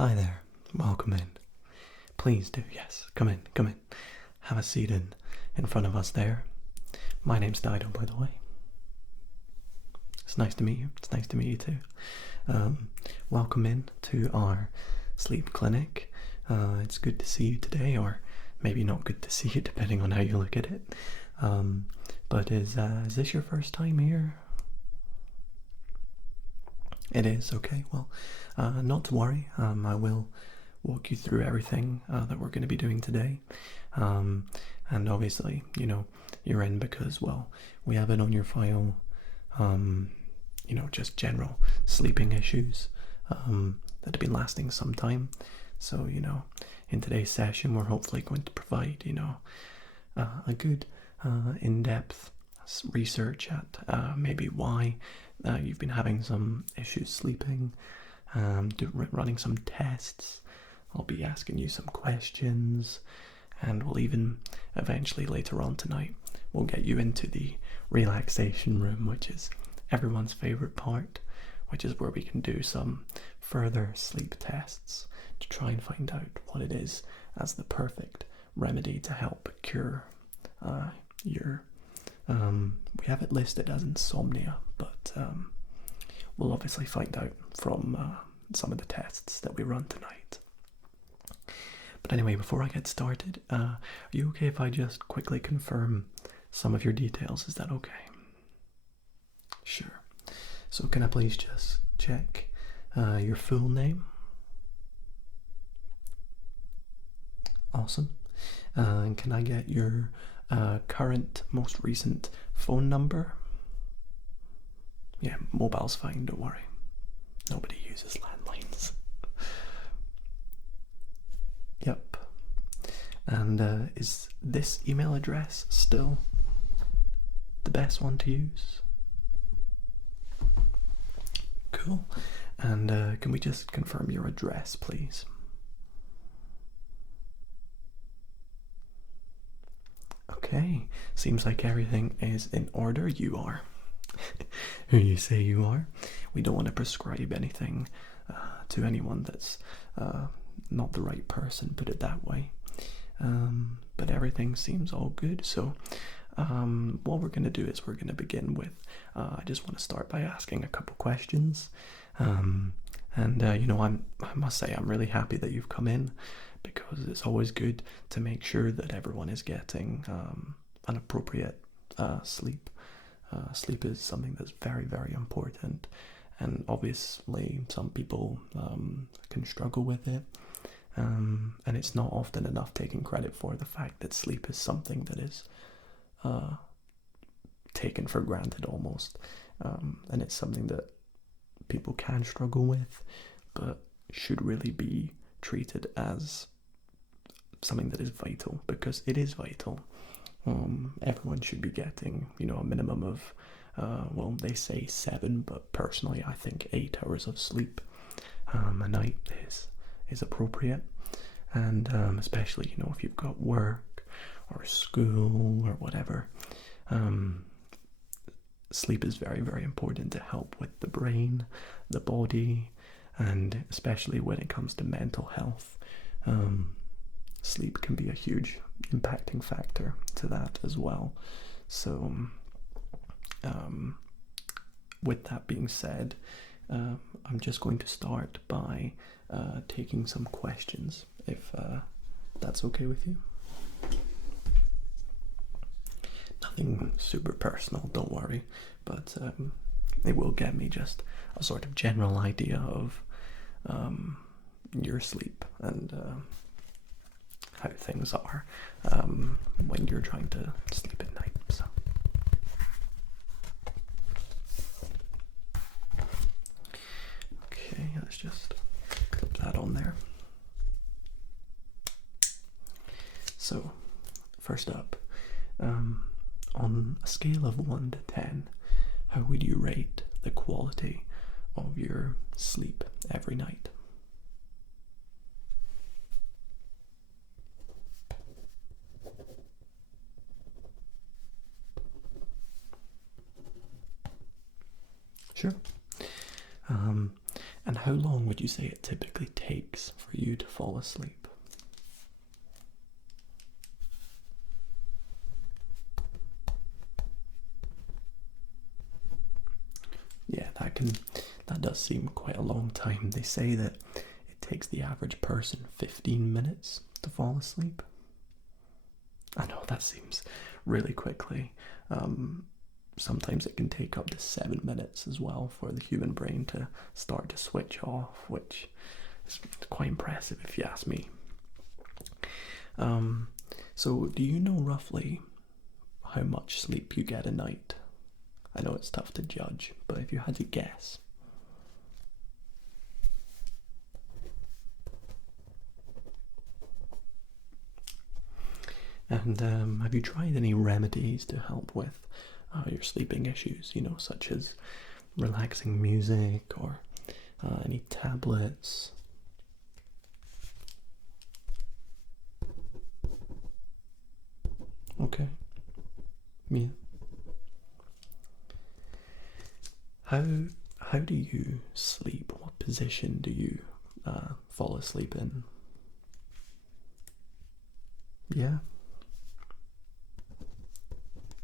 Hi there, welcome in. Please do, yes, come in, come in. Have a seat in front of us there. My name's Dido, by the way. It's nice to meet you. It's nice to meet you too. Welcome in to our sleep clinic. It's good to see you today, or maybe not good to see you, depending on how you look at it. But is this your first time here? It is, okay. Well, not to worry. I will walk you through everything that we're going to be doing today. And obviously, you know, you're in because, well, we have it on your file, you know, just general sleeping issues that have been lasting some time. So, you know, in today's session, we're hopefully going to provide, you know, a good in-depth research at maybe why you've been having some issues sleeping, running some tests. I'll be asking you some questions, and we'll even eventually later on tonight we'll get you into the relaxation room, which is everyone's favorite part, which is where we can do some further sleep tests to try and find out what it is as the perfect remedy to help cure your we have it listed as insomnia, but we'll obviously find out from some of the tests that we run tonight. But anyway, before I get started, are you okay if I just quickly confirm some of your details? Is that okay? Sure. So can I please just check your full name? Awesome. And can I get your current, most recent phone number? Yeah, mobile's fine, don't worry. Nobody uses landlines. Yep. And is this email address still the best one to use? Cool. And can we just confirm your address, please? Okay, seems like everything is in order. You are who you say you are. We don't want to prescribe anything to anyone that's not the right person, put it that way. But everything seems all good. So what we're going to do is we're going to begin with, I just want to start by asking a couple questions. You know, I must say I'm really happy that you've come in, because it's always good to make sure that everyone is getting an appropriate sleep. Sleep is something that's very, very important, and obviously some people can struggle with it, and it's not often enough taken credit for the fact that sleep is something that is taken for granted almost, and it's something that people can struggle with, but should really be treated as something that is vital, because it is vital. Everyone should be getting, you know, a minimum of, well, they say 7, but personally I think 8 hours of sleep a night is appropriate, and especially, you know, if you've got work or school or whatever, sleep is very, very important to help with the brain, the body, and especially when it comes to mental health. Sleep can be a huge impacting factor to that as well. So with that being said, I'm just going to start by taking some questions, if that's okay with you. Nothing super personal, don't worry, but it will get me just a sort of general idea of your sleep and how things are when you're trying to sleep at night. So, okay, let's just clip that on there. So, first up, on a scale of 1 to 10, how would you rate the quality of your sleep every night? Sure. And how long would you say it typically takes for you to fall asleep? Yeah, that does seem quite a long time. They say that it takes the average person 15 minutes to fall asleep. I know that seems really quickly. Sometimes it can take up to 7 minutes as well for the human brain to start to switch off, which is quite impressive if you ask me. So do you know roughly how much sleep you get a night? I know it's tough to judge, but if you had to guess. And have you tried any remedies to help with your sleeping issues, such as relaxing music or any tablets? Okay. Yeah. How do you sleep? What position do you fall asleep in? Yeah.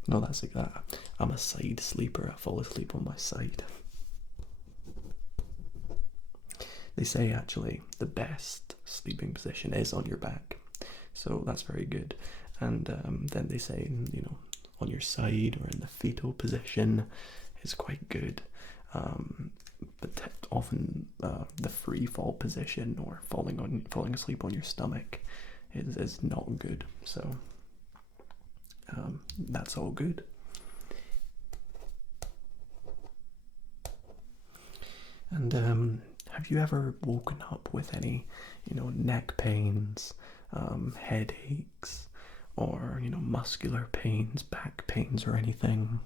No, that's like that. I'm a side sleeper. I fall asleep on my side. They say actually the best sleeping position is on your back, so that's very good. And then they say, on your side or in the fetal position is quite good. But often the free fall position or falling asleep on your stomach is not good. So that's all good. And have you ever woken up with any, neck pains, headaches, or muscular pains, back pains, or anything?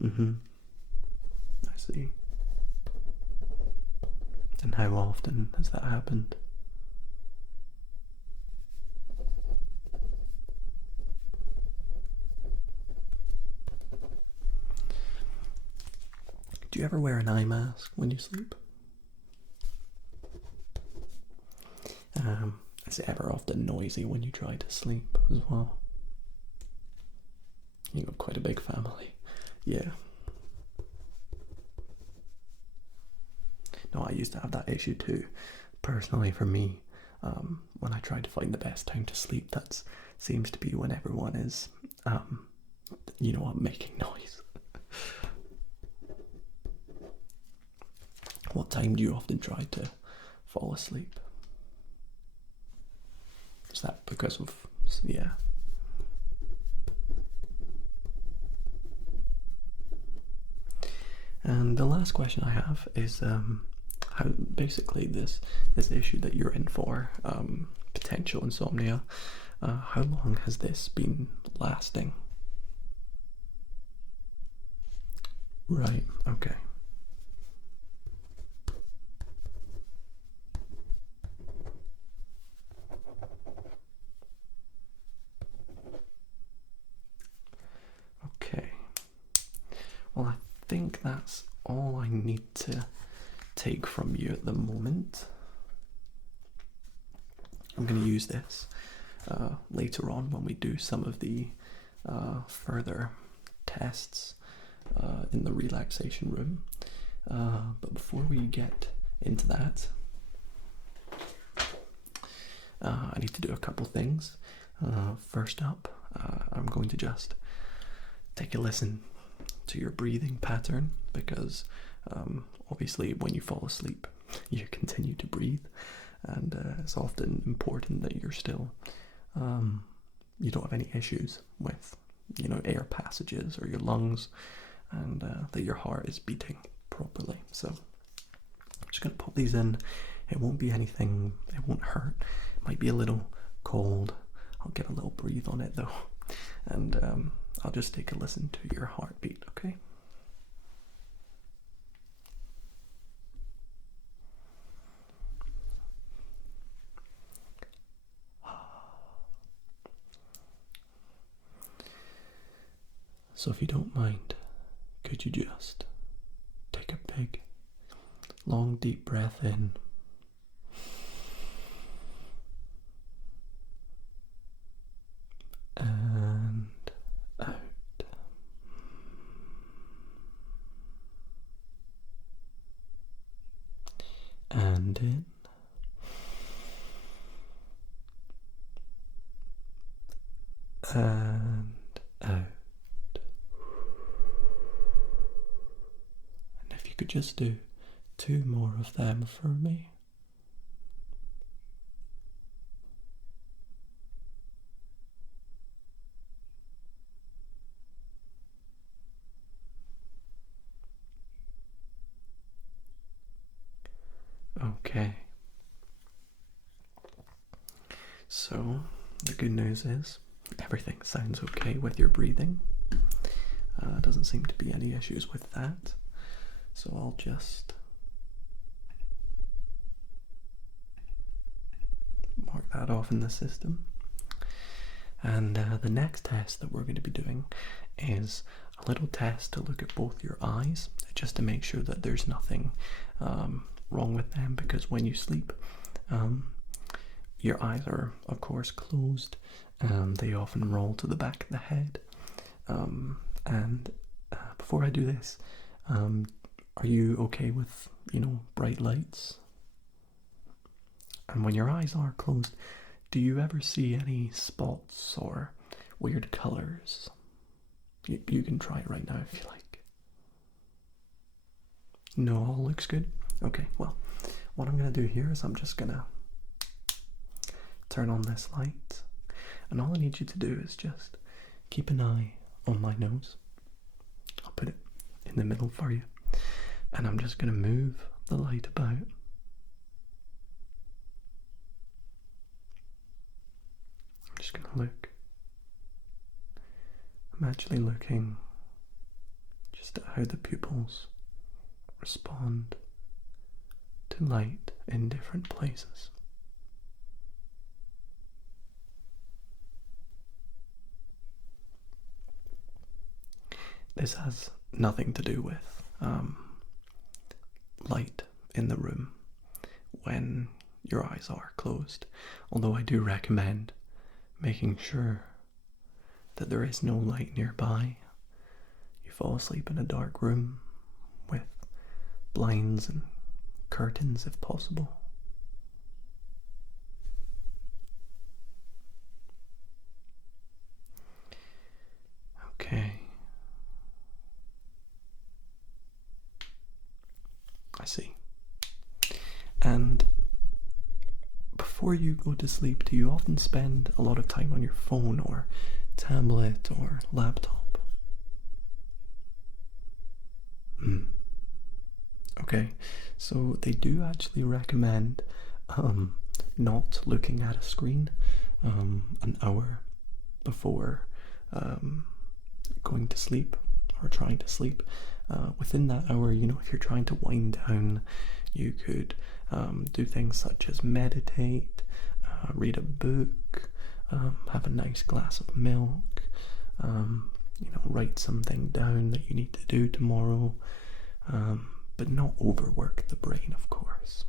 I see. And how often has that happened? Do you ever wear an eye mask when you sleep? Is it ever often noisy when you try to sleep as well? You've got quite a big family. Yeah. No, I used to have that issue too. Personally, for me, when I try to find the best time to sleep, that seems to be when everyone is, making noise. What time do you often try to fall asleep? Is that because of, yeah? And the last question I have is how basically this issue that you're in for, potential insomnia, how long has this been lasting? Right, okay. Okay. Well, I think that's all I need to take from you at the moment. I'm going to use this later on when we do some of the further tests in the relaxation room. But before we get into that, I need to do a couple things. First up, I'm going to just take a listen to your breathing pattern, because obviously when you fall asleep you continue to breathe, and it's often important that you're still you don't have any issues with air passages or your lungs, and that your heart is beating properly. So I'm just going to pop these in. It won't be anything, it won't hurt. It might be a little cold. I'll get a little breathe on it though, and I'll just take a listen to your heartbeat, okay? So if you don't mind, could you just take a big, long, deep breath in? And out. And in. And out. And if you could just do 2 more of them for me. Okay. So, the good news is everything sounds okay with your breathing. Doesn't seem to be any issues with that. So I'll just mark that off in the system. And the next test that we're going to be doing is a little test to look at both your eyes, just to make sure that there's nothing wrong with them, because when you sleep, your eyes are of course closed. They often roll to the back of the head. And before I do this, are you okay with, bright lights? And when your eyes are closed, do you ever see any spots or weird colors? You can try it right now if you like. No, all looks good? Okay, well, what I'm going to do here is I'm just going to turn on this light. And all I need you to do is just keep an eye on my nose. I'll put it in the middle for you. And I'm just going to move the light about. I'm just going to look. I'm actually looking just at how the pupils respond to light in different places. This has nothing to do with light in the room when your eyes are closed, although I do recommend making sure that there is no light nearby. You fall asleep in a dark room with blinds and curtains if possible. Okay. I see. And before you go to sleep, do you often spend a lot of time on your phone or tablet or laptop? Okay, so they do actually recommend not looking at a screen an hour before going to sleep or trying to sleep. Within that hour, if you're trying to wind down, you could do things such as meditate, read a book, have a nice glass of milk, write something down that you need to do tomorrow, but not overwork the brain, of course.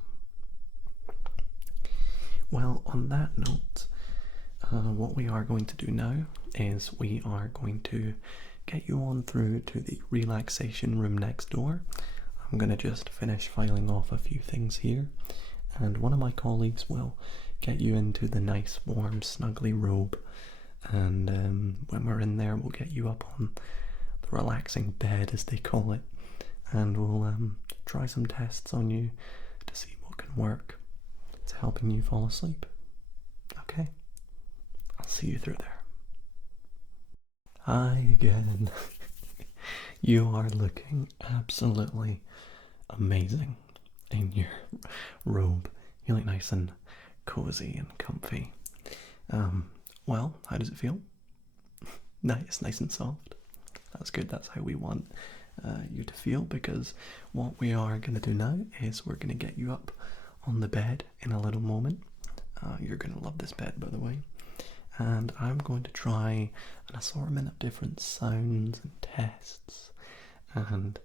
Well, on that note, what we are going to do now is we are going to get you on through to the relaxation room next door. I'm going to just finish filing off a few things here, and one of my colleagues will get you into the nice warm snuggly robe, and when we're in there we'll get you up on the relaxing bed, as they call it, and we'll try some tests on you to see what can work to helping you fall asleep. Okay? I'll see you through there. Hi again. You are looking absolutely amazing in your robe. You look nice and cozy and comfy. Well, how does it feel? Nice and soft. That's good. That's how we want you to feel, because what we are going to do now is we're going to get you up on the bed in a little moment. You're going to love this bed, by the way. And I'm going to try an assortment of different sounds and tests, and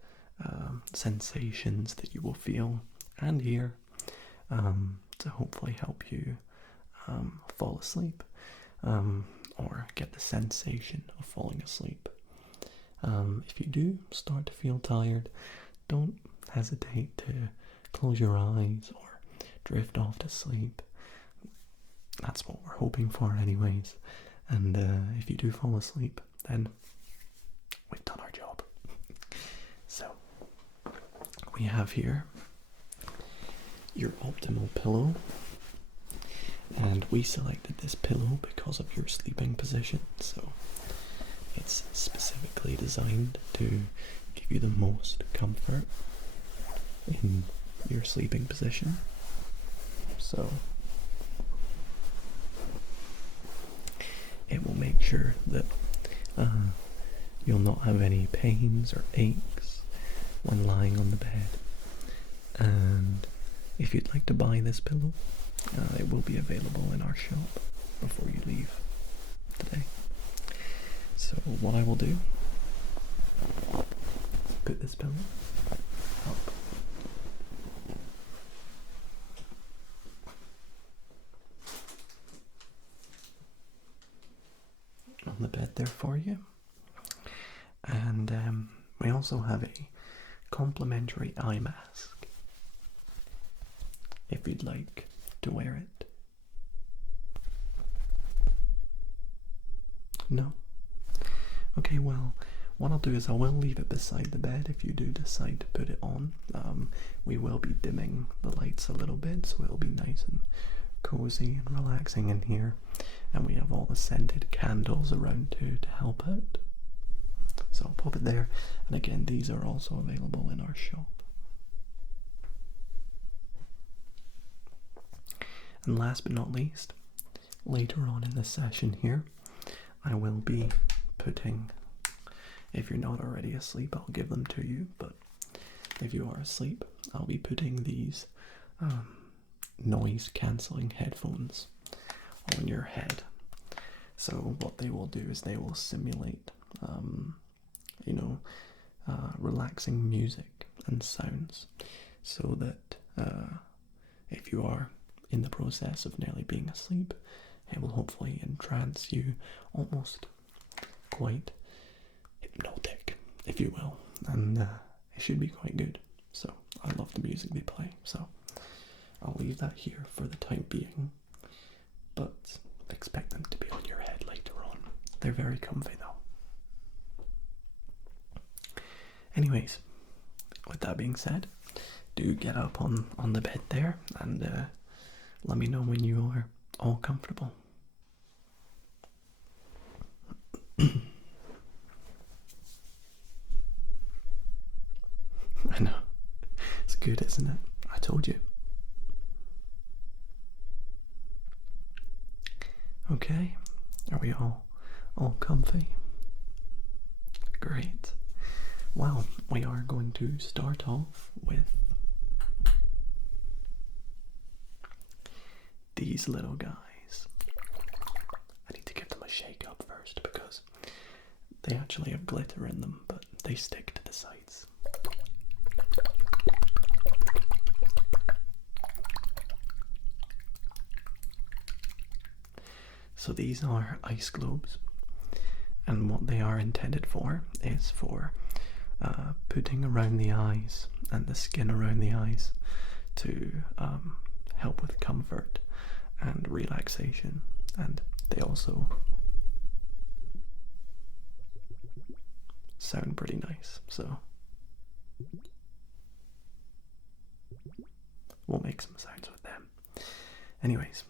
sensations that you will feel and hear to hopefully help you fall asleep or get the sensation of falling asleep. If you do start to feel tired, don't hesitate to close your eyes or drift off to sleep. That's what we're hoping for anyways. And if you do fall asleep, then we've done our job. So, we have here your optimal pillow. And we selected this pillow because of your sleeping position. So, it's specifically designed to give you the most comfort in your sleeping position. So, it will make sure that you'll not have any pains or aches when lying on the bed. And if you'd like to buy this pillow, it will be available in our shop before you leave today. So what I will do, put this pillow up on the bed there for you. And we also have a complimentary eye mask if you'd like to wear it. No? Okay, well, what I'll do is I will leave it beside the bed if you do decide to put it on. We will be dimming the lights a little bit, so it'll be nice and cozy and relaxing in here. And we have all the scented candles around too to help out. So I'll pop it there. And again, these are also available in our shop. And last but not least, later on in the session here, I will be putting, if you're not already asleep, I'll give them to you, but if you are asleep, I'll be putting these noise cancelling headphones on your head. So what they will do is they will simulate, relaxing music and sounds, so that if you are in the process of nearly being asleep, it will hopefully entrance you, almost quite hypnotic, if you will, and it should be quite good. So I love the music they play, so I'll leave that here for the time being, but expect them to be on your head later on. They're very comfy though. Anyways, with that being said, do get up on the bed there and let me know when you are all comfortable. I know. It's good, isn't it? I told you. Okay. Are we all comfy? Great. Well, we are going to start off with these little guys. I need to give them a shake up first because they actually have glitter in them, but they stick to the sides. So these are ice globes, and what they are intended for is for putting around the eyes and the skin around the eyes to help with comfort and relaxation, and they also sound pretty nice, so we'll make some sounds with them. Anyways,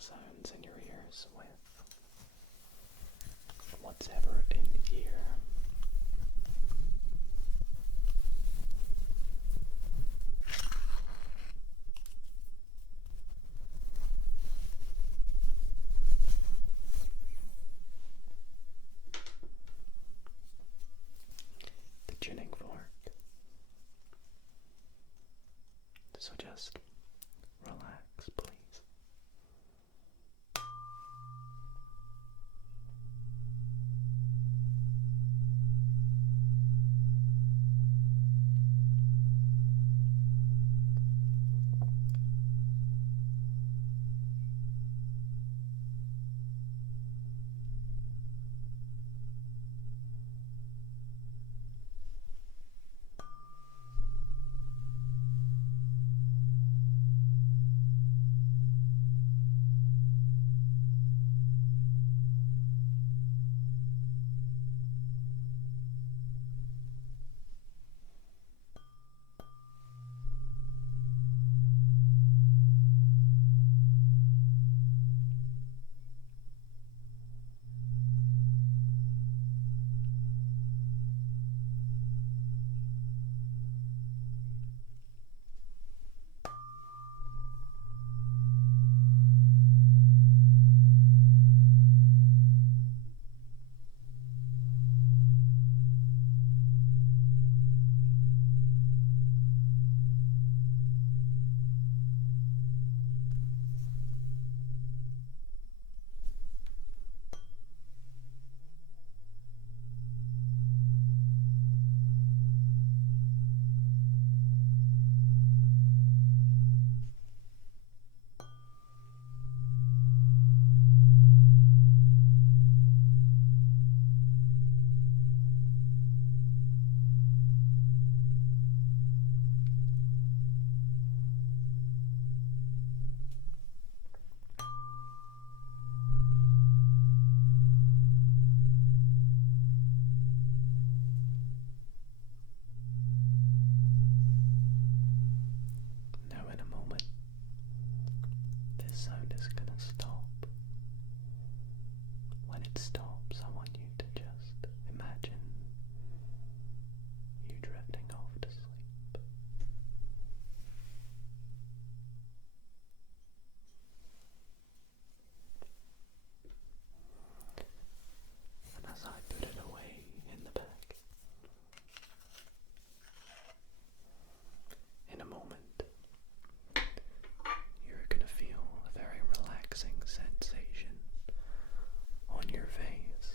sounds in your ears with what's ever in here. The tuning fork. So just relax, please. Sound is gonna stop. When it stops, I want you to just imagine you drifting off to sleep. And as I put it away in the bag, in a moment, you're going to feel a very relaxing sensation on your face.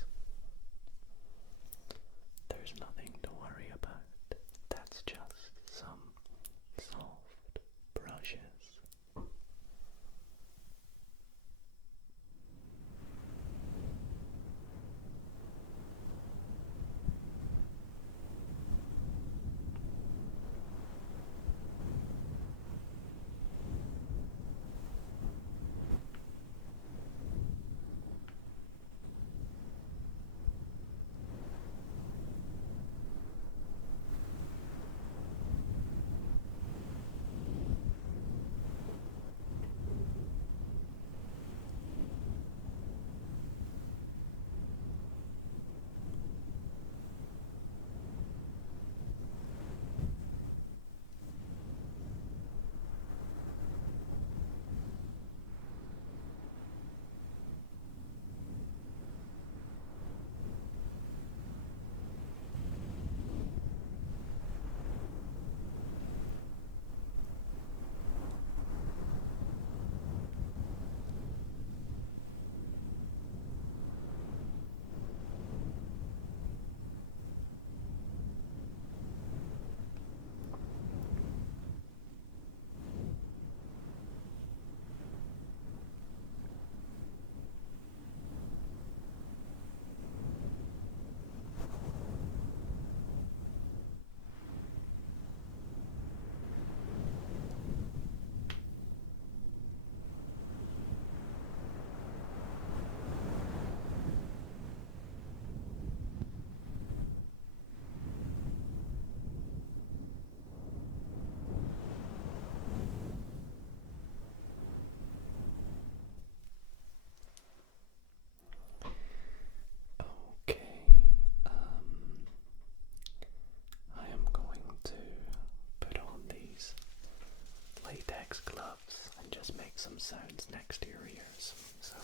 just make some sounds next to your ears. So.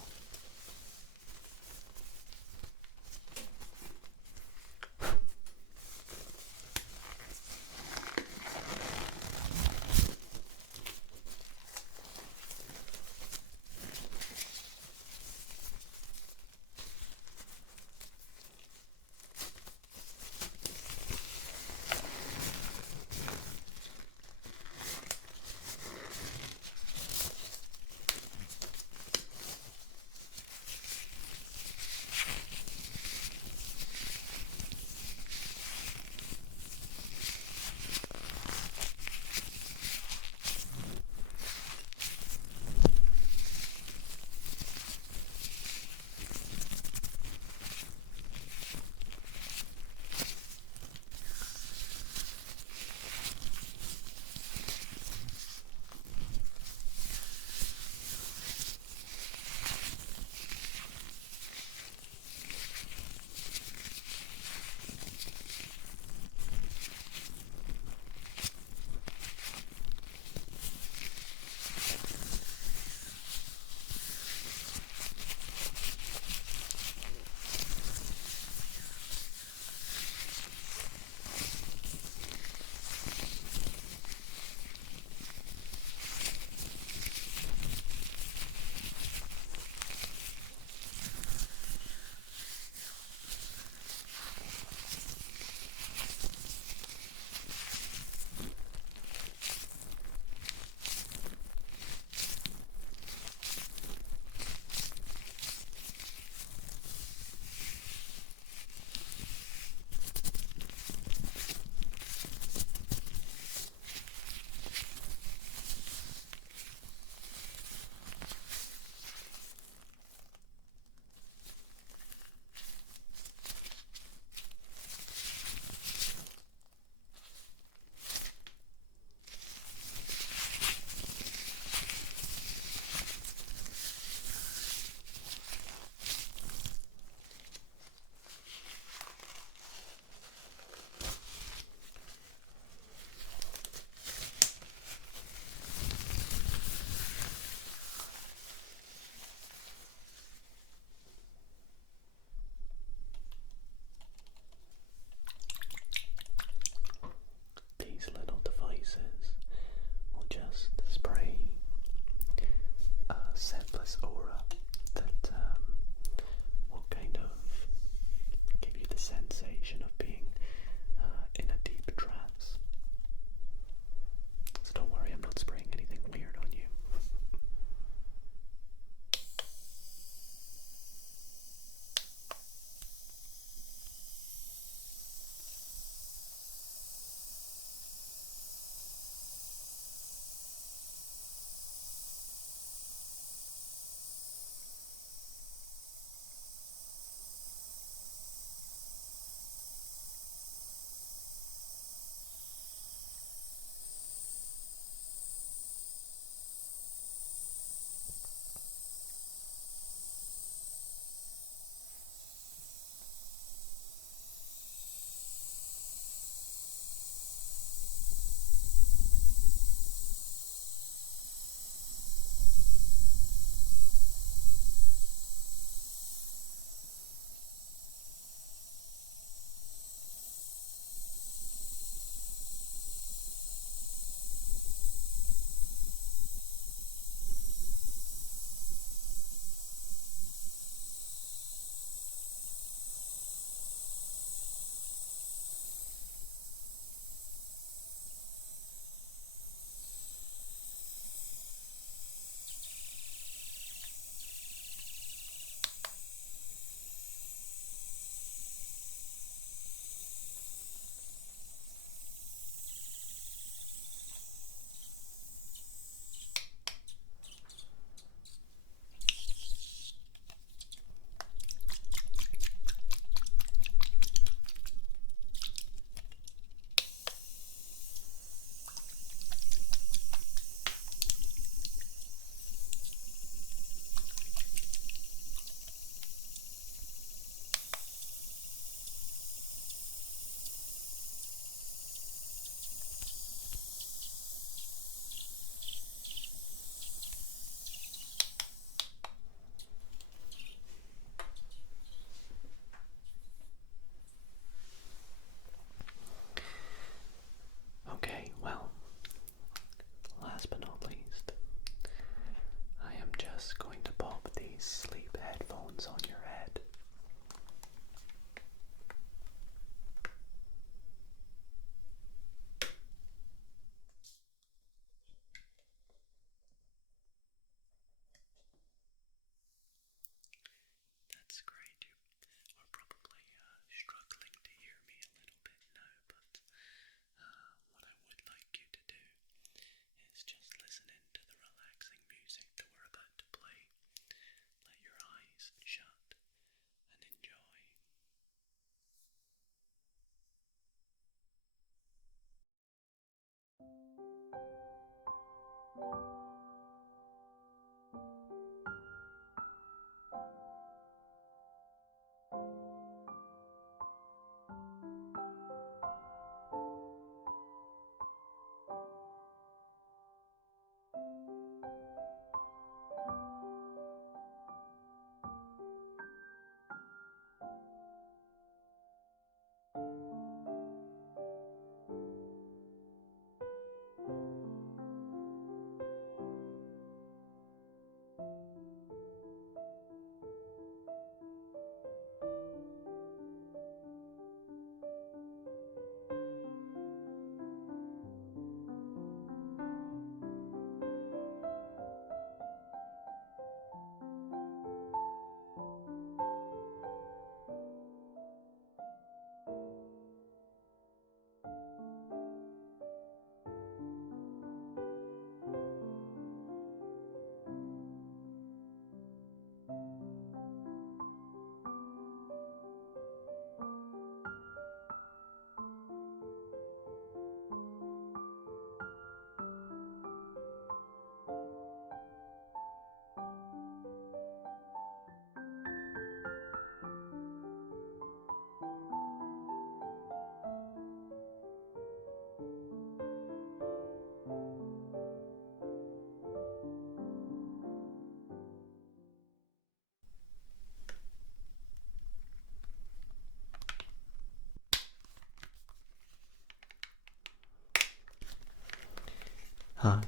Hi.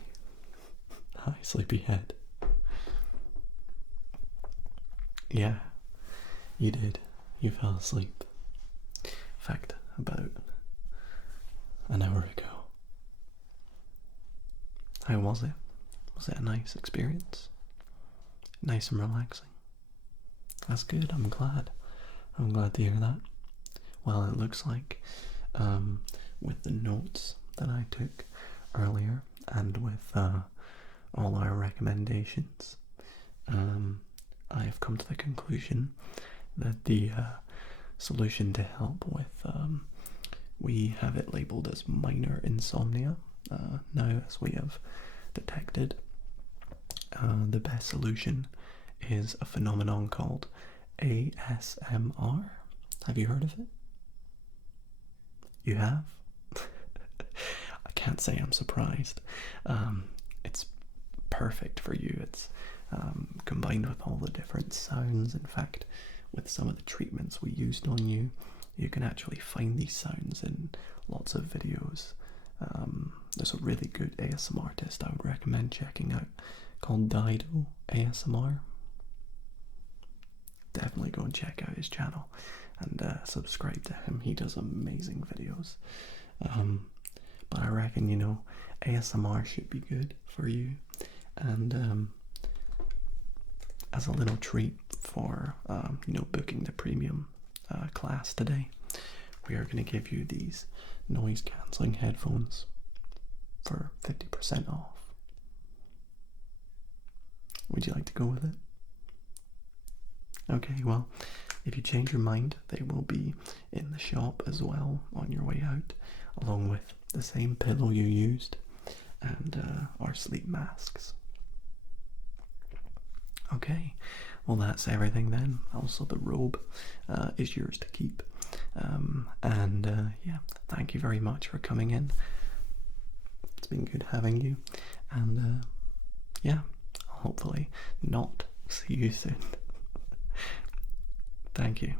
Hi, sleepyhead. Yeah, you did. You fell asleep. In fact, about an hour ago. How was it? Was it a nice experience? Nice and relaxing? That's good, I'm glad. I'm glad to hear that. Well, it looks like with the notes that I took earlier and with all our recommendations, I have come to the conclusion that the solution to help with, we have it labeled as minor insomnia now, as we have detected. The best solution is a phenomenon called ASMR. Have you heard of it? You have? I can't say I'm surprised. It's perfect for you. It's combined with all the different sounds. In fact, with some of the treatments we used on you, you can actually find these sounds in lots of videos. There's a really good ASMR artist I would recommend checking out called Dido ASMR. Definitely go and check out his channel and subscribe to him. He does amazing videos. But I reckon, ASMR should be good for you. And as a little treat for, booking the premium class today, we are going to give you these noise cancelling headphones for 50% off. Would you like to go with it? Okay, well, if you change your mind, they will be in the shop as well on your way out, along with the same pillow you used and our sleep masks. Okay, well, that's everything then. Also, the robe is yours to keep. Yeah, thank you very much for coming in. It's been good having you, and yeah, I'll hopefully not see you soon. Thank you.